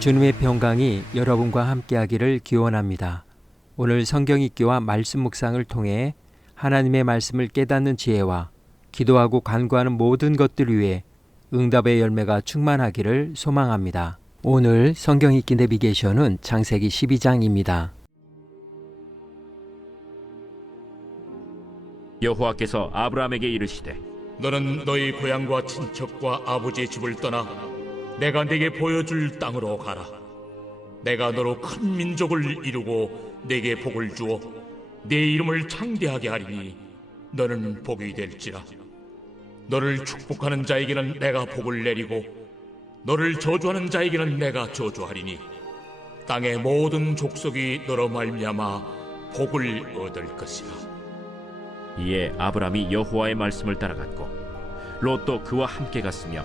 주님의 평강이 여러분과 함께하기를 기원합니다. 오늘 성경 읽기와 말씀 묵상을 통해 하나님의 말씀을 깨닫는 지혜와 기도하고 간구하는 모든 것들 위해 응답의 열매가 충만하기를 소망합니다. 오늘 성경 읽기 내비게이션은 창세기 12장입니다. 여호와께서 아브라함에게 이르시되 너는 너희 고향과 친척과 아버지의 집을 떠나 내가 네게 보여줄 땅으로 가라. 내가 너로 큰 민족을 이루고 네게 복을 주어 네 이름을 창대하게 하리니 너는 복이 될지라. 너를 축복하는 자에게는 내가 복을 내리고 너를 저주하는 자에게는 내가 저주하리니 땅의 모든 족속이 너로 말미암아 복을 얻을 것이라. 이에 아브라함이 여호와의 말씀을 따라갔고 롯도 그와 함께 갔으며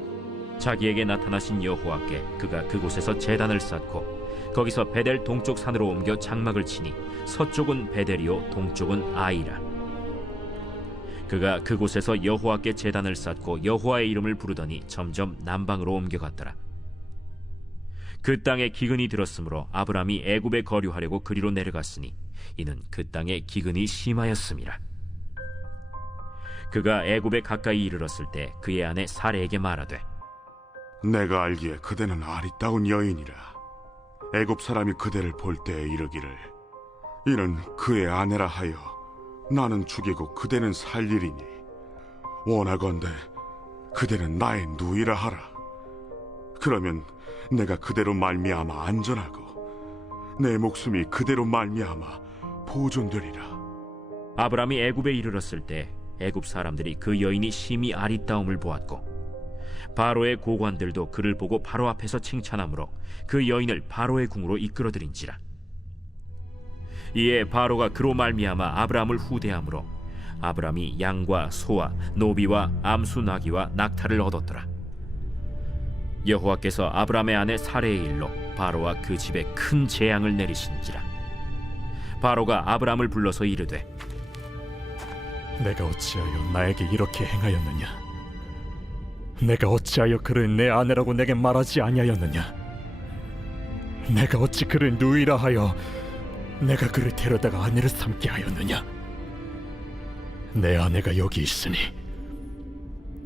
자기에게 나타나신 여호와께 그가 그곳에서 제단을 쌓고 거기서 베델 동쪽 산으로 옮겨 장막을 치니 서쪽은 베델이요 동쪽은 아이라. 그가 그곳에서 여호와께 제단을 쌓고 여호와의 이름을 부르더니 점점 남방으로 옮겨갔더라. 그 땅에 기근이 들었으므로 아브라함이 애굽에 거류하려고 그리로 내려갔으니 이는 그 땅에 기근이 심하였음이라. 그가 애굽에 가까이 이르렀을 때 그의 아내 사레에게 말하되 내가 알기에 그대는 아리따운 여인이라 애굽 사람이 그대를 볼 때에 이르기를 이는 그의 아내라 하여 나는 죽이고 그대는 살리리니 원하건대 그대는 나의 누이라 하라. 그러면 내가 그대로 말미암아 안전하고 내 목숨이 그대로 말미암아 보존되리라. 아브라함이 애굽에 이르렀을 때 애굽 사람들이 그 여인이 심히 아리따움을 보았고 바로의 고관들도 그를 보고 바로 앞에서 칭찬하므로 그 여인을 바로의 궁으로 이끌어들인지라. 이에 바로가 그로 말미암아 아브라함을 후대함으로 아브라함이 양과 소와 노비와 암수 나귀와 낙타를 얻었더라. 여호와께서 아브라함의 아내 사레의 일로 바로와 그 집에 큰 재앙을 내리신지라. 바로가 아브라함을 불러서 이르되 내가 어찌하여 나에게 이렇게 행하였느냐? 내가 어찌하여 그를 내 아내라고 내게 말하지 아니하였느냐? 내가 어찌 그를 누이라 하여 내가 그를 데려다가 아내를 삼게 하였느냐? 내 아내가 여기 있으니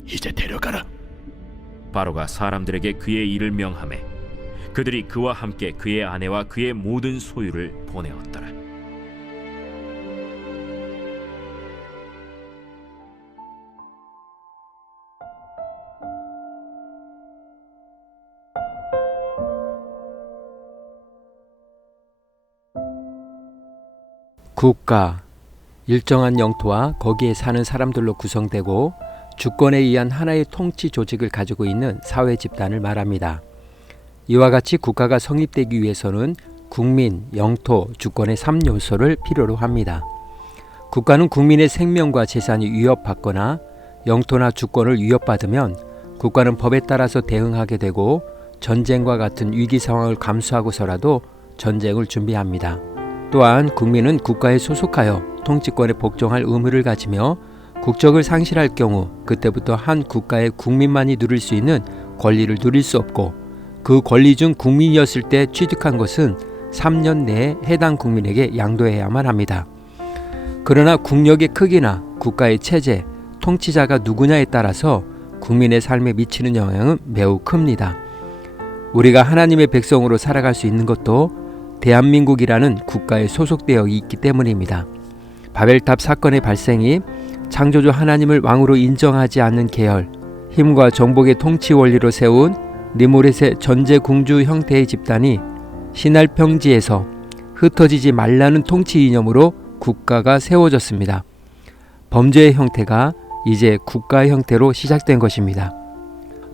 이제 데려가라. 바로가 사람들에게 그의 일을 명하매 그들이 그와 함께 그의 아내와 그의 모든 소유를 보내었더라. 국가 일정한 영토와 거기에 사는 사람들로 구성되고 주권에 의한 하나의 통치 조직을 가지고 있는 사회 집단을 말합니다. 이와 같이 국가가 성립되기 위해서는 국민, 영토, 주권의 3요소를 필요로 합니다. 국가는 국민의 생명과 재산이 위협받거나 영토나 주권을 위협받으면 국가는 법에 따라서 대응하게 되고 전쟁과 같은 위기 상황을 감수하고서라도 전쟁을 준비합니다. 또한 국민은 국가에 소속하여 통치권에 복종할 의무를 가지며 국적을 상실할 경우 그때부터 한 국가의 국민만이 누릴 수 있는 권리를 누릴 수 없고 그 권리 중 국민이었을 때 취득한 것은 3년 내에 해당 국민에게 양도해야만 합니다. 그러나 국력의 크기나 국가의 체제, 통치자가 누구냐에 따라서 국민의 삶에 미치는 영향은 매우 큽니다. 우리가 하나님의 백성으로 살아갈 수 있는 것도 대한민국이라는 국가에 소속되어 있기 때문입니다. 바벨탑 사건의 발생이 창조주 하나님을 왕으로 인정하지 않는 계열, 힘과 정복의 통치 원리로 세운 니모렛의 전제 궁주 형태의 집단이 신할 평지에서 흩어지지 말라는 통치 이념으로 국가가 세워졌습니다. 범죄의 형태가 이제 국가의 형태로 시작된 것입니다.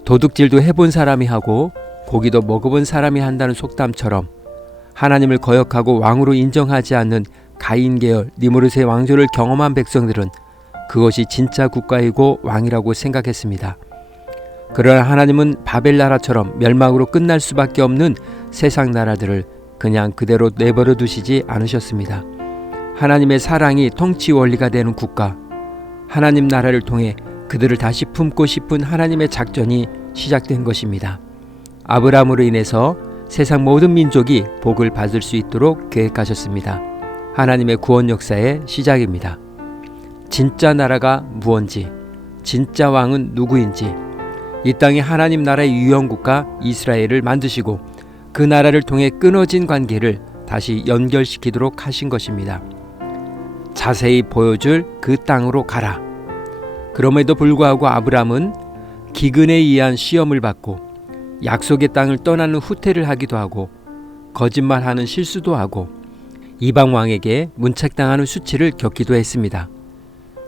도둑질도 해본 사람이 하고 고기도 먹어본 사람이 한다는 속담처럼 하나님을 거역하고 왕으로 인정하지 않는 가인 계열 니무르스의 왕조를 경험한 백성들은 그것이 진짜 국가이고 왕이라고 생각했습니다. 그러나 하나님은 바벨 나라처럼 멸망으로 끝날 수밖에 없는 세상 나라들을 그냥 그대로 내버려 두시지 않으셨습니다. 하나님의 사랑이 통치 원리가 되는 국가, 하나님 나라를 통해 그들을 다시 품고 싶은 하나님의 작전이 시작된 것입니다. 아브라함으로 인해서 세상 모든 민족이 복을 받을 수 있도록 계획하셨습니다. 하나님의 구원 역사의 시작입니다. 진짜 나라가 무언지, 진짜 왕은 누구인지, 이 땅에 하나님 나라의 유형 국가 이스라엘을 만드시고 그 나라를 통해 끊어진 관계를 다시 연결시키도록 하신 것입니다. 자세히 보여줄 그 땅으로 가라. 그럼에도 불구하고 아브람은 기근에 의한 시험을 받고 약속의 땅을 떠나는 후퇴를 하기도 하고 거짓말하는 실수도 하고 이방 왕에게 문책당하는 수치를 겪기도 했습니다.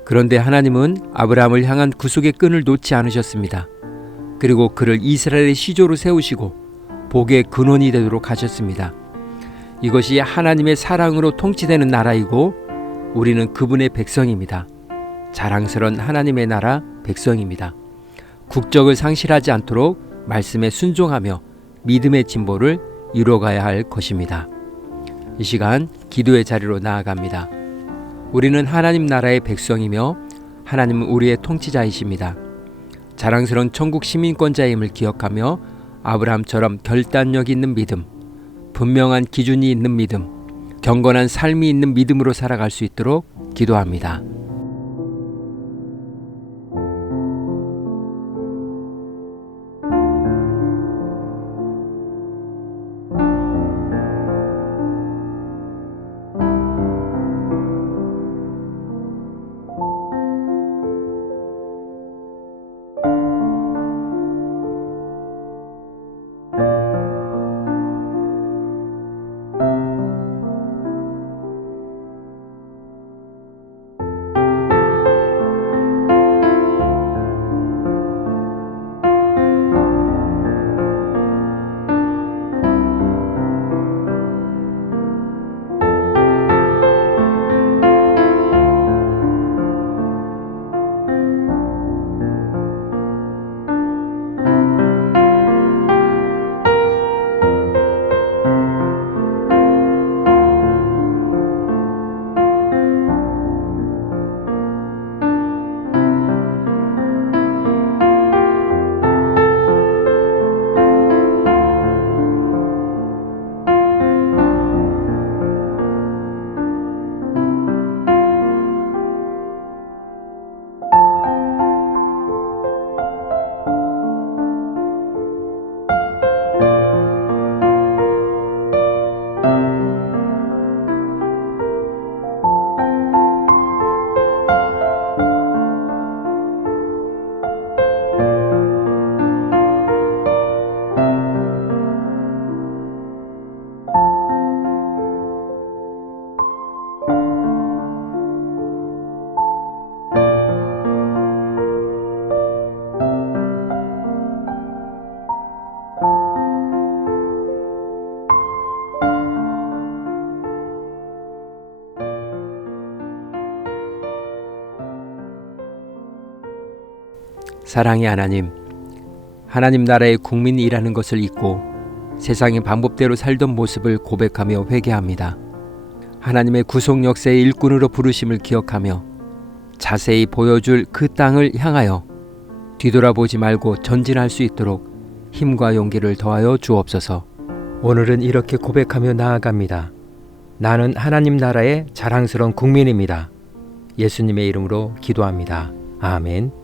그런데 하나님은 아브라함을 향한 구속의 끈을 놓지 않으셨습니다. 그리고 그를 이스라엘의 시조로 세우시고 복의 근원이 되도록 하셨습니다. 이것이 하나님의 사랑으로 통치되는 나라이고 우리는 그분의 백성입니다. 자랑스런 하나님의 나라 백성입니다. 국적을 상실하지 않도록 말씀에 순종하며 믿음의 진보를 이뤄가야 할 것입니다. 이 시간 기도의 자리로 나아갑니다. 우리는 하나님 나라의 백성이며 하나님은 우리의 통치자이십니다. 자랑스러운 천국 시민권자임을 기억하며 아브라함처럼 결단력 있는 믿음, 분명한 기준이 있는 믿음, 경건한 삶이 있는 믿음으로 살아갈 수 있도록 기도합니다. 사랑의 하나님, 하나님 나라의 국민이라는 것을 잊고 세상의 방법대로 살던 모습을 고백하며 회개합니다. 하나님의 구속 역사의 일꾼으로 부르심을 기억하며 자세히 보여줄 그 땅을 향하여 뒤돌아보지 말고 전진할 수 있도록 힘과 용기를 더하여 주옵소서. 오늘은 이렇게 고백하며 나아갑니다. 나는 하나님 나라의 자랑스러운 국민입니다. 예수님의 이름으로 기도합니다. 아멘.